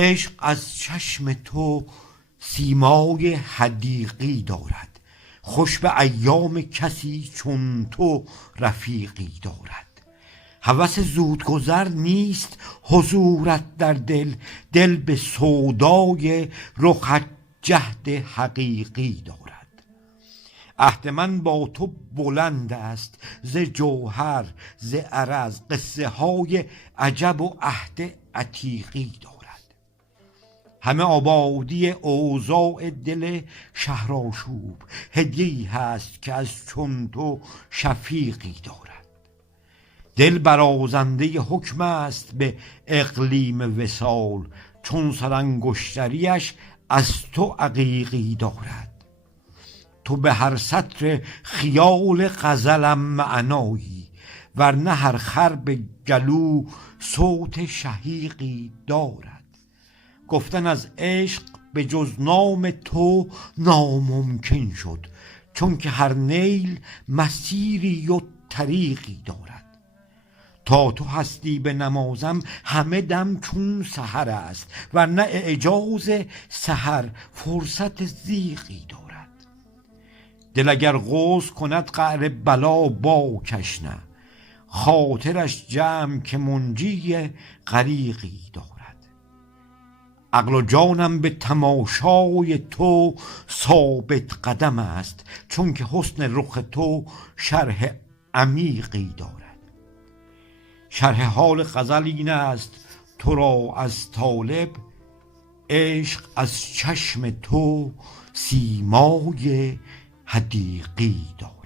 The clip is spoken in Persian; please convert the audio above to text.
عشق از چشم تو سیمای حدیقی دارد، خوش به ایام کسی چون تو رفیقی دارد. هوس زودگذر نیست حضورت در دل، دل به سودای رخت جهد حقیقی دارد. عهد من با تو بلند است ز جوهر ز عرض، قصه های عجب و عهد عتیقی دارد. همه آبادی اوضاع دل شهرآشوب، هدیه‌ای هست که از چون تو شفیقی دارد. دل برازنده حکم است به اقلیم وصال، چون سرانگشتریش از تو عقیقی دارد. تو به هر سطر خیال غزلم معنایی، ورنه هر خر به گلو صوت شهیقی دارد. گفتن از عشق به جز نام تو ناممکن شد، چون که هر نیل مسیری و طریقی دارد. تا تو هستی به نمازم همه دم چون سحر است، ورنه اعجاز سحر فرصت زیغی دارد. دل اگر غوث کند قعر بلا باکش نه، خاطرش جمع که منجی غریقی دارد. عقل و جانم به تماشای تو ثابت قدم است، چون که حسن رخ تو شرح عمیقی دارد. شرح حال غزل این است تو را از طالب، عشق از چشم تو سیمای حدیقی دارد.